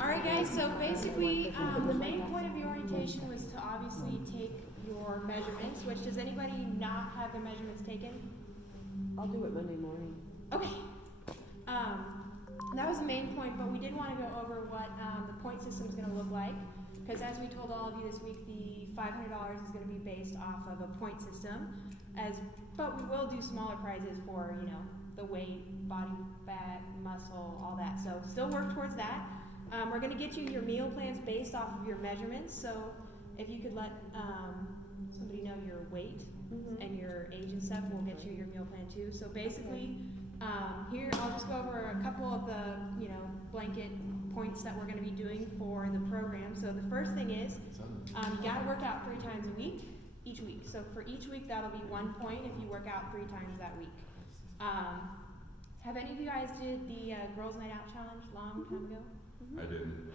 Alright guys, so basically, the main point of the orientation was to obviously take your measurements, which does anybody not have their measurements taken? I'll do it Monday morning. Okay. That was the main point, but we did want to go over what the point system is going to look like, because as we told all of you this week, the $500 is going to be based off of a point system, but we will do smaller prizes for, you know, the weight, body fat, muscle, all that. So still work towards that. We're going to get you your meal plans based off of your measurements. So if you could let somebody know your weight and your age and stuff, we'll get you your meal plan too. So basically, here I'll just go over a couple of the, you know, blanket points that we're going to be doing for the program. So the first thing is, you got to work out 3 times a week, each week. So for each week, that'll be 1 point if you work out 3 times that week. Have any of you guys did the Girls Night Out Challenge long time ago? I didn't.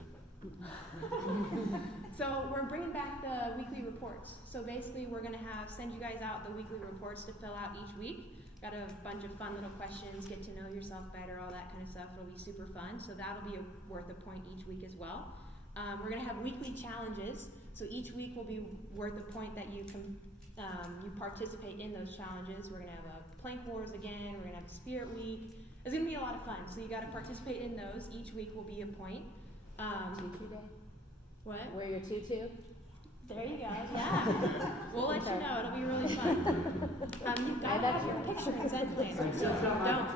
So we're bringing back the weekly reports. So basically we're going to send you guys out the weekly reports to fill out each week. Got a bunch of fun little questions, get to know yourself better, all that kind of stuff. It'll be super fun. So that'll be worth a point each week as well. We're going to have weekly challenges. So each week will be worth a point that you participate in those challenges. We're going to have a plank wars again. We're going to have a spirit week. It's going to be a lot of fun. So you got to participate in those. Each week will be a point. Tutu day? What? Wear your tutu? There you go. Yeah. We'll let you know. It'll be really fun. You've got to have your picture and Zen planner. So don't.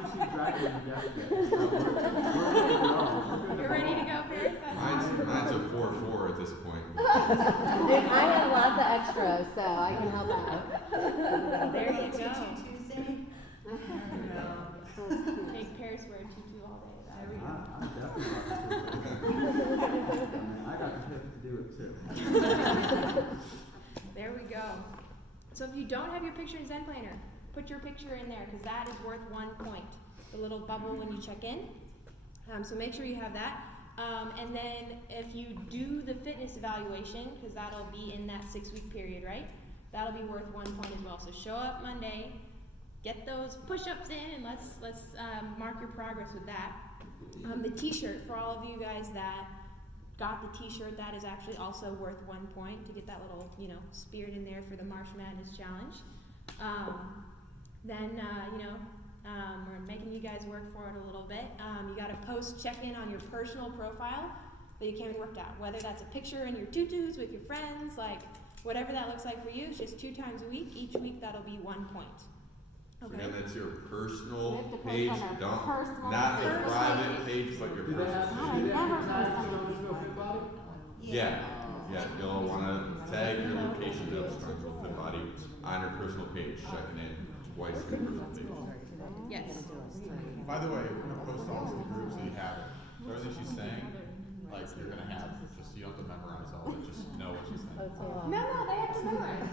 You're ready to go, Paris? Mine's a 4-4 at this point. I have lots of extras, so I can help out. There you go. Tuesday? Make Paris wear a tutu all day. There we go. I'm definitely I got the hip to do it too. There we go. So if you don't have your picture in Zen Planner, put your picture in there because that is worth 1 point. The little bubble when you check in. So make sure you have that. And then if you do the fitness evaluation, because that'll be in that 6-week period, right? That'll be worth 1 point as well. So show up Monday, get those push-ups in, and let's mark your progress with that. The t-shirt, for all of you guys that got the t-shirt, that is actually also worth 1 point to get that little, you know, spirit in there for the March Madness Challenge. We're making you guys work for it a little bit. You got to check-in on your personal profile that you came and worked out, whether that's a picture in your tutus with your friends, like whatever that looks like for you. It's just 2 times a week. Each week that'll be 1 point. Okay. So again, that's your personal page, not a private page, but your personal page. Yeah, you'll want to tag your location of Strongsville Fit Body on your personal page, checking in twice on your personal page. Yes. By the way, we're going to post all to the group so you have it. So everything she's saying, like, you're going to have it. Just you don't have to memorize all of it, just know what she's saying. No, they have to memorize.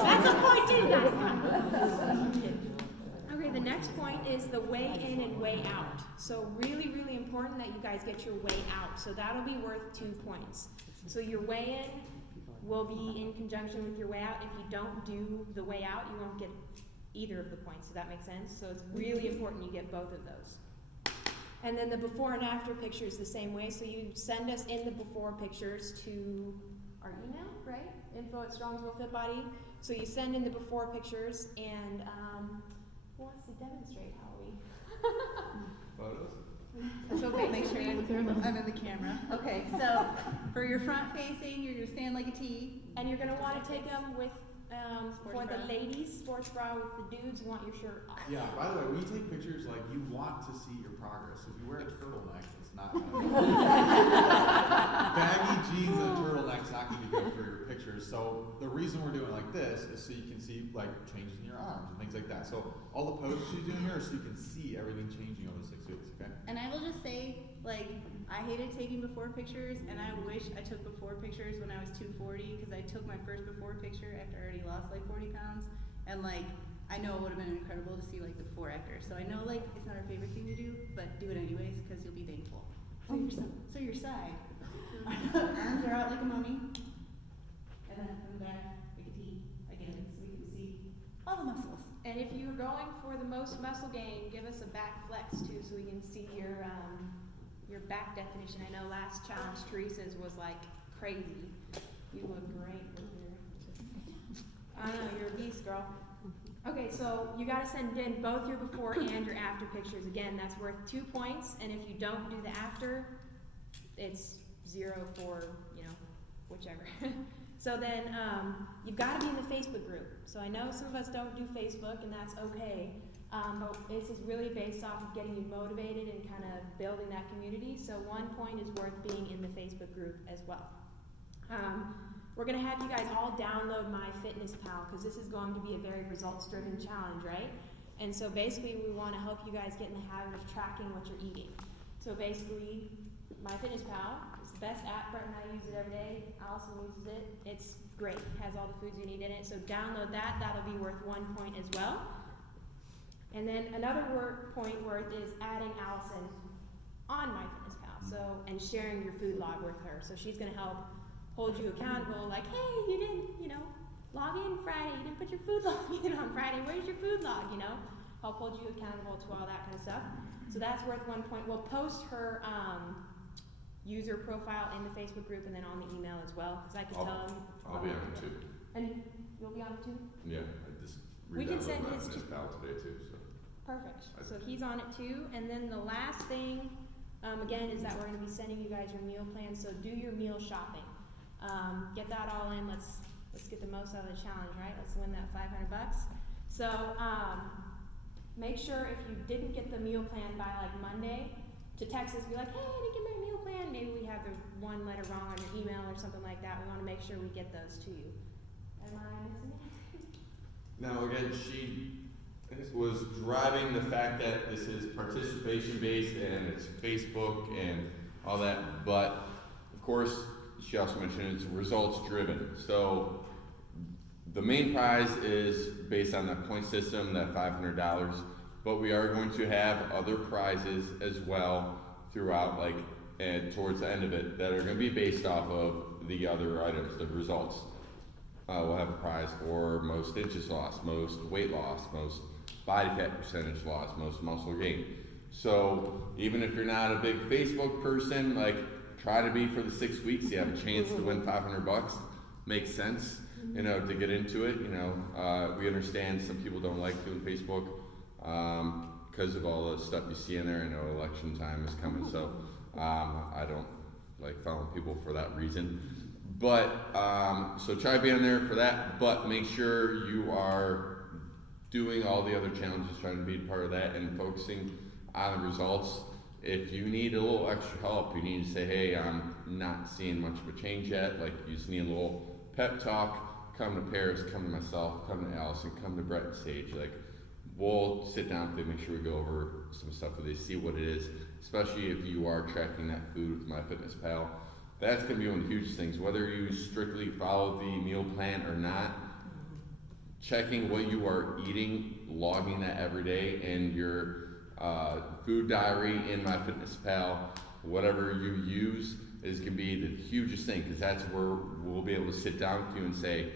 That's a point too, guys. Okay, the next point is the way in and way out. So really, really important that you guys get your way out. So that'll be worth 2 points. So your way in will be in conjunction with your way out. If you don't do the way out, you won't get either of the points. Does that make sense? So it's really important you get both of those. And then the before and after picture is the same way. So you send us in the before pictures to our email, right? info@Strongsville Fit Body. So you send in the before pictures, and who wants to demonstrate how we? Photos? So make sure I'm in the camera. Okay, so for your front facing, you're gonna stand like a T. And you're gonna want to take them with, for the bra. ladies, sports bra. With the dudes, you want your shirt off. Yeah, by the way, when you take pictures, like, you want to see your progress. If you wear a turtleneck, it's not baggy jeans and a turtleneck's not going to be good for your pictures. So the reason we're doing it like this is so you can see, like, changes in your arms and things like that. So all the poses she's doing here is so you can see everything changing over the 6 weeks, okay? And I will just say, like, I hated taking before pictures, and I wish I took before pictures when I was 240, because I took my first before picture after I already lost like 40 pounds, and like, I know it would have been incredible to see like the before after. So I know like it's not our favorite thing to do, but do it anyways because you'll be thankful. So your side, arms are out like a mummy, and then from the back like a T again, so we can see all the muscles. And if you're going for the most muscle gain, give us a back flex too, so we can see your back definition. I know last challenge Teresa's was like crazy. You look great with your. I know you're a beast, girl. Okay, so you gotta send in both your before and your after pictures. Again, that's worth 2 points, and if you don't do the after, it's 0 for, you know, whichever. So then, you've gotta be in the Facebook group. So I know some of us don't do Facebook, and that's okay, but this is really based off of getting you motivated and kind of building that community. So 1 point is worth being in the Facebook group as well. We're gonna have you guys all download MyFitnessPal, because this is going to be a very results-driven challenge, right? And so basically, we wanna help you guys get in the habit of tracking what you're eating. So basically, MyFitnessPal is the best app. Brett and I use it every day. Allison uses it. It's great. It has all the foods you need in it. So download that. That'll be worth 1 point as well. And then another point worth is adding Allison on MyFitnessPal. So, and sharing your food log with her. So she's gonna help hold you accountable, like, hey, you didn't, you know, log in Friday, you didn't put your food log in on Friday, where's your food log, you know? Help hold you accountable to all that kind of stuff. So that's worth 1 point. We'll post her user profile in the Facebook group and then on the email as well, because I can tell you. I'll be on it too. And you'll be on it too? Yeah, I just We can send my his to- pal today too, so. Perfect. So he's on it too. And then the last thing, again, is that we're gonna be sending you guys your meal plan, so do your meal shopping. Get that all in. Let's get the most out of the challenge, right? Let's win that $500. So make sure if you didn't get the meal plan by like Monday, to text us, be like, hey, I didn't get my meal plan. Maybe we have the one letter wrong on your email or something like that. We want to make sure we get those to you. Am I missing it? Now, again, she was driving the fact that this is participation based and it's Facebook and all that, but of course, she also mentioned it's results driven. So the main prize is based on that point system, that $500, but we are going to have other prizes as well throughout, like, and towards the end of it, that are going to be based off of the other items, the results. We'll have a prize for most inches lost, most weight loss, most body fat percentage loss, most muscle gain. So even if you're not a big Facebook person, like, try to be for the 6 weeks. You have a chance to win $500. Makes sense, you know, to get into it. You know, we understand some people don't like doing Facebook because of all the stuff you see in there. I know election time is coming, so I don't like following people for that reason. But so try to be on there for that. But make sure you are doing all the other challenges, trying to be part of that, and focusing on the results. If you need a little extra help, you need to say, hey, I'm not seeing much of a change yet, like you just need a little pep talk, come to Paris, come to myself, come to Allison, come to Brett and Sage. Like, we'll sit down with them, make sure we go over some stuff with you, see what it is, especially if you are tracking that food with MyFitnessPal. That's gonna be one of the hugest things, whether you strictly follow the meal plan or not, checking what you are eating, logging that every day, and your food diary in MyFitnessPal, whatever you use is going to be the hugest thing, because that's where we'll be able to sit down with you and say,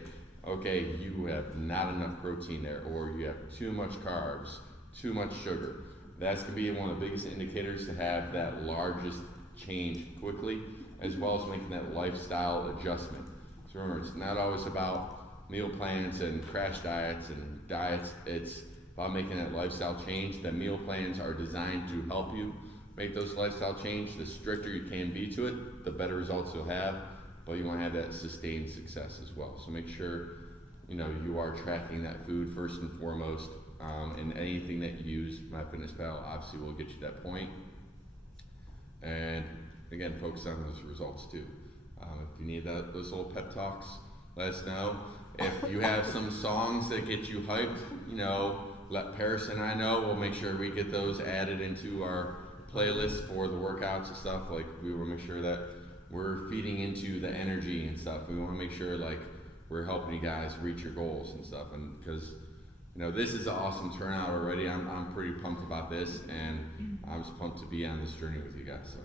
okay, you have not enough protein there, or you have too much carbs, too much sugar. That's going to be one of the biggest indicators to have that largest change quickly, as well as making that lifestyle adjustment. So remember, it's not always about meal plans and crash diets and diets. It's about making that lifestyle change. The meal plans are designed to help you make those lifestyle change. The stricter you can be to it, the better results you'll have, but you want to have that sustained success as well. So make sure, you know, you are tracking that food first and foremost, and anything that you use, MyFitnessPal obviously will get you to that point. And again, focus on those results too. If you need those little pep talks, let us know. If you have some songs that get you hyped, you know, let Paris and I know. We'll make sure we get those added into our playlist for the workouts and stuff. Like, we will make sure that we're feeding into the energy and stuff. We want to make sure, like, we're helping you guys reach your goals and stuff. And because, you know, this is an awesome turnout already. I'm pretty pumped about this, and I'm just pumped to be on this journey with you guys. So.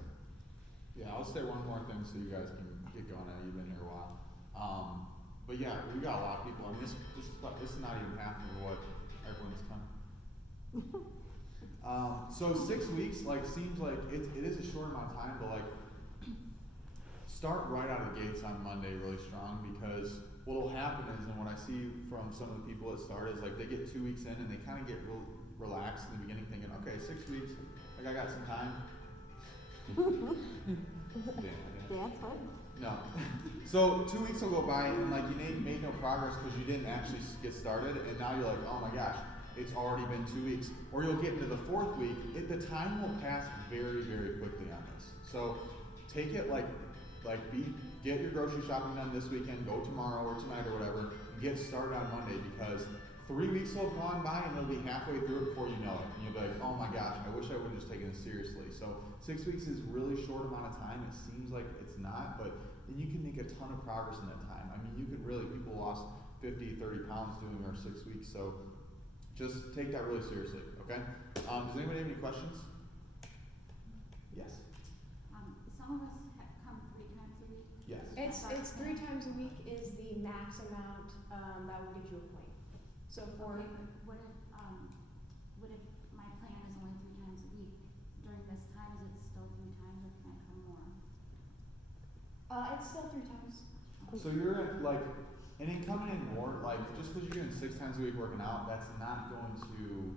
Yeah, I'll say one more thing so you guys can get going. You've been here a while. But yeah, we got a lot of people. I mean, this is not even half of what everyone's come. So 6 weeks, like, seems like it is a short amount of time, but like, start right out of the gates on Monday really strong, because what'll happen is, and what I see from some of the people that start is like they get 2 weeks in and they kind of get real relaxed in the beginning, thinking, okay, 6 weeks, like I got some time. Dance what? No. So 2 weeks will go by and like you made no progress because you didn't actually get started, and now you're like, oh my gosh, it's already been 2 weeks. Or you'll get into the 4th week, the time will pass very, very quickly on this. So take it get your grocery shopping done this weekend, go tomorrow or tonight or whatever, and get started on Monday, because 3 weeks will have gone by and you'll be halfway through it before you know it. And you'll be like, oh my gosh, I wish I would have just taken this seriously. So 6 weeks is a really short amount of time. It seems like it's not, but then you can make a ton of progress in that time. I mean, you could really, people lost 50, 30 pounds doing our 6 weeks. So just take that really seriously, okay? Does anybody have any questions? Yes? Some of us come 3 times a week. Yes. It's 3 times a week is the max amount, that will get you a point. So for, Okay, but what if my plan is only 3 times a week? During this time, is it still 3 times, or can I come more? it's still 3 times. So you're at like, and then coming in more, like, just because you're doing 6 times a week working out, that's not going to,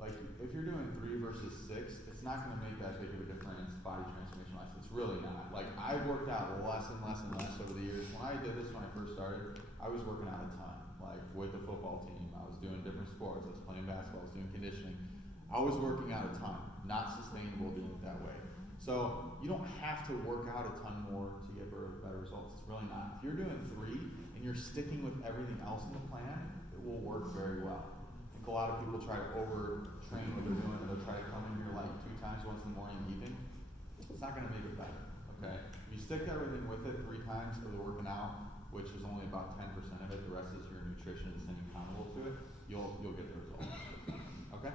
like, if you're doing 3 versus 6, it's not going to make that big of a difference body transformation wise. It's really not. Like, I've worked out less and less and less over the years. When I did this, when I first started, I was working out a ton, like with the football team. I was doing different sports. I was playing basketball. I was doing conditioning. I was working out a ton. Not sustainable doing it that way. So you don't have to work out a ton more to get better results. It's really not. If you're doing 3 and you're sticking with everything else in the plan, it will work very well. I think a lot of people try to overtrain what they're doing, and they'll try to come in here like 2 times, once in the morning and evening. It's not going to make it better. Okay. If you stick everything with it 3 times for the working out, which is only about 10% of it, the rest is your nutrition and staying accountable to it, you'll get the results. Okay?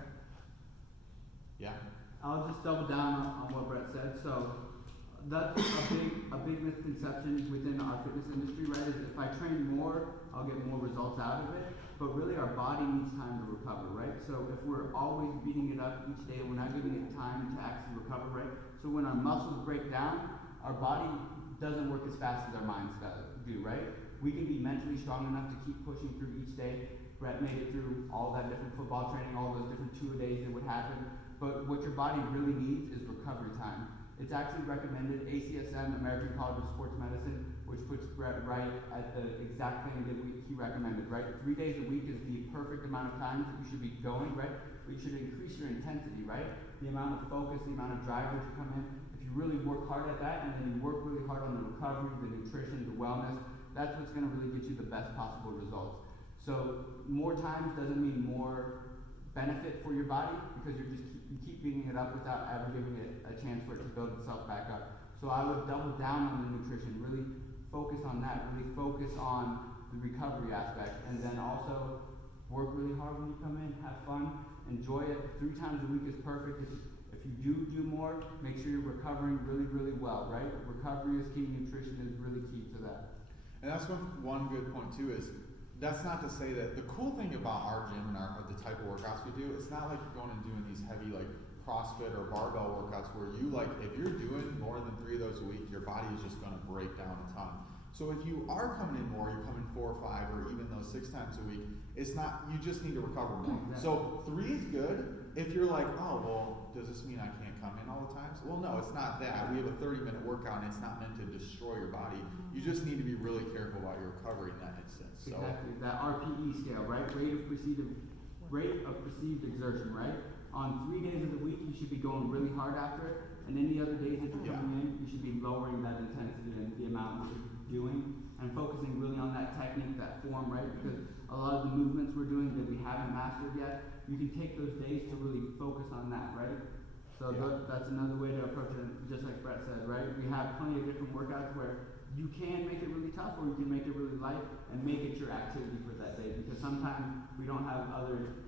Yeah? I'll just double down on what Brett said. So that's a big misconception within our fitness industry, right? Is if I train more, I'll get more results out of it. But really our body needs time to recover, right? So if we're always beating it up each day, we're not giving it time to actually recover, right? So when our muscles break down, our body doesn't work as fast as our minds do, right? We can be mentally strong enough to keep pushing through each day. Brett made it through all that different football training, all those different 2-a-days that would happen. But what your body really needs is recovery time. It's actually recommended, ACSM, American College of Sports Medicine, which puts Brett right at the exact thing that he recommended, right? 3 days a week is the perfect amount of time that you should be going, right? But you should increase your intensity, right? The amount of focus, the amount of drive that you come in. If you really work hard at that, and then you work really hard on the recovery, the nutrition, the wellness, that's what's gonna really get you the best possible results. So more times doesn't mean more benefit for your body, because you keep beating it up without ever giving it a chance for it to build itself back up. So I would double down on the nutrition, really focus on that, really focus on the recovery aspect, and then also work really hard when you come in, have fun, enjoy it. 3 times a week is perfect. If you do more, make sure you're recovering really, really well, right? Recovery is key, nutrition is really key to that. And that's one good point too, is that's not to say that the cool thing about our gym and the type of workouts we do, it's not like you're going and doing these heavy like CrossFit or barbell workouts where you like, if you're doing more than 3 of those a week, your body is just going to break down a ton. So if you are coming in more, you're coming 4 or 5 or even those 6 times a week, it's not, you just need to recover more. Exactly. So 3 is good. If you're like, oh, well, does this mean I can't come in all the time? Well, no, it's not that. We have a 30-minute workout and it's not meant to destroy your body. You just need to be really careful about your recovery in that instance. So, exactly, that RPE scale, right? Rate of perceived exertion, right? On 3 days of the week, you should be going really hard after it, and any other days that you're coming in, you should be lowering that intensity and the amount that you're doing, and focusing really on that technique, that form, right? Because a lot of the movements we're doing that we haven't mastered yet, you can take those days to really focus on that, right? So that's another way to approach it, just like Brett said, right? We have plenty of different workouts where you can make it really tough, or you can make it really light and make it your activity for that day, because sometimes we don't have other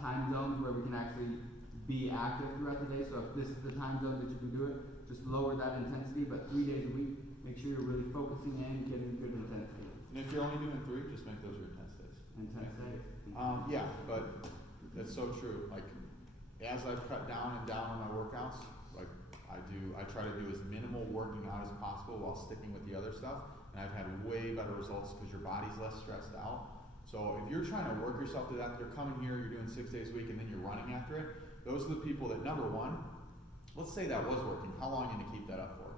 time zones where we can actually be active throughout the day. So if this is the time zone that you can do it, just lower that intensity, but 3 days a week, make sure you're really focusing in, getting good intensity. and if you're only doing 3, just make those your intense days. intense days. Yeah, but that's so true. Like, as I've cut down and down on my workouts, like I try to do as minimal working out as possible while sticking with the other stuff, and I've had way better results because your body's less stressed out. So if you're trying to work yourself to that, you're coming here, you're doing 6 days a week, and then you're running after it. Those are the people that, number one, let's say that was working. How long are you gonna keep that up for?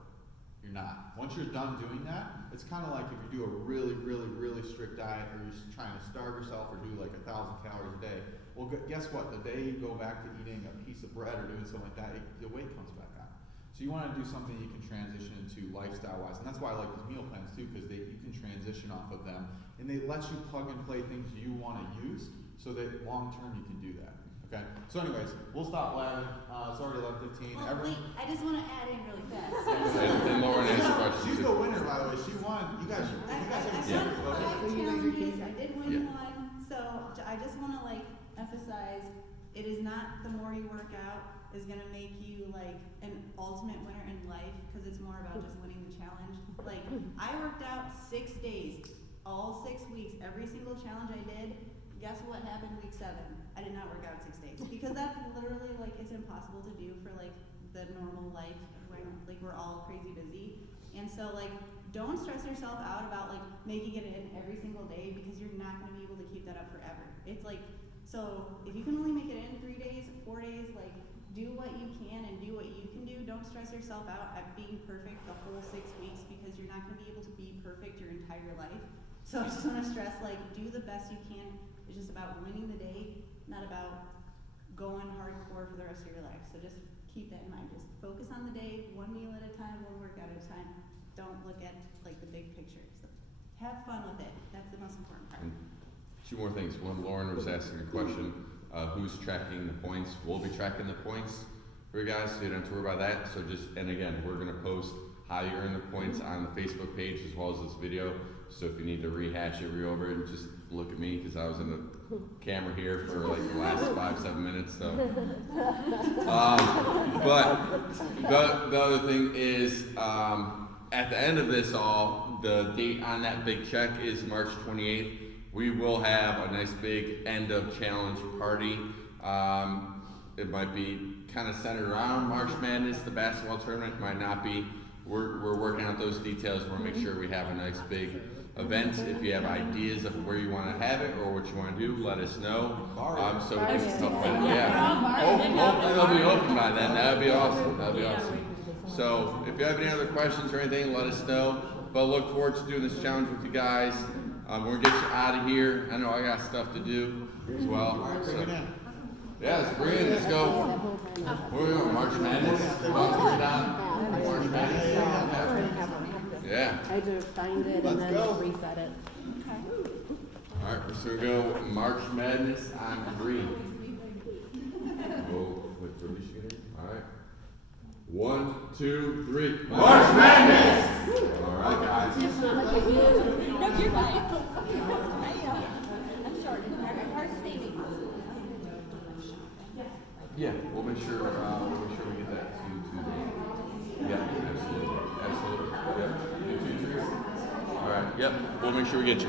You're not. Once you're done doing that, it's kind of like if you do a really, really, really strict diet, or you're just trying to starve yourself or do like 1,000 calories a day. Well, guess what? The day you go back to eating a piece of bread or doing something like that, the weight comes back on. So you want to do something you can transition into lifestyle-wise, and that's why I like these meal plans too, because you can transition off of them, and they let you plug and play things you want to use, so that long-term you can do that. Okay. So, anyways, we'll stop laughing. It's already 11:15. Well, wait, I just want to add in really fast. And Lauren asked a question. She's the winner, by the way. She won. You guys haven't seen I it. won 5 challenges. I did win Yeah. one. So I just want to emphasize, it is not the more you work out is gonna make you an ultimate winner in life, because it's more about just winning the challenge. I worked out 6 days, all 6 weeks, every single challenge I did. Guess what happened week 7? I did not work out 6 days, because that's literally it's impossible to do for the normal life when we're all crazy busy. And so don't stress yourself out about making it in every single day, because you're not gonna be able to keep that up forever. It's so if you can only make it in 3 days, 4 days, do what you can and do what you can do. Don't stress yourself out at being perfect the whole 6 weeks, because you're not gonna be able to be perfect your entire life. So I just wanna stress, do the best you can. It's just about winning the day, not about going hardcore for the rest of your life. So just keep that in mind. Just focus on the day, one meal at a time, one workout at a time. Don't look at the big picture. So have fun with it. That's the most important part. And 2 more things. One, Lauren was asking a question, who's tracking the points? We'll be tracking the points for you guys, so you don't have to worry about that. So and again, we're gonna post how you earn the points on the Facebook page as well as this video. So if you need to rehash it, re-over it, just look at me, because I was in the camera here for the last 5-7 minutes. So, but the other thing is, at the end of this all, the date on that big check is March 28th. We will have a nice big end of challenge party. It might be kind of centered around March Madness. The basketball tournament might not be. We're working out those details. We'll make sure we have a nice big event. If you have ideas of where you want to have it or what you want to do, let us know. So we can help with it. Yeah. Hopefully they'll be open by then. That would be awesome. That would be awesome. So if you have any other questions or anything, let us know. But look forward to doing this challenge with you guys. We're gonna get you out of here. I know I got stuff to do as well. So, yeah, let's bring it. Let's go. Where are we going? March Madness. March Madness. Yeah. I had to find it and then reset it. All right, so we're gonna go March Madness on green. Oh, wait, where did she get in? All right. 1, 2, 3. March Madness! All right, guys. No, you're fine. I'm short. Hard to see me. Yeah, we'll make sure we get that to yeah, absolutely. Absolutely. Yep. 2, 3. All right, yep, we'll make sure we get you.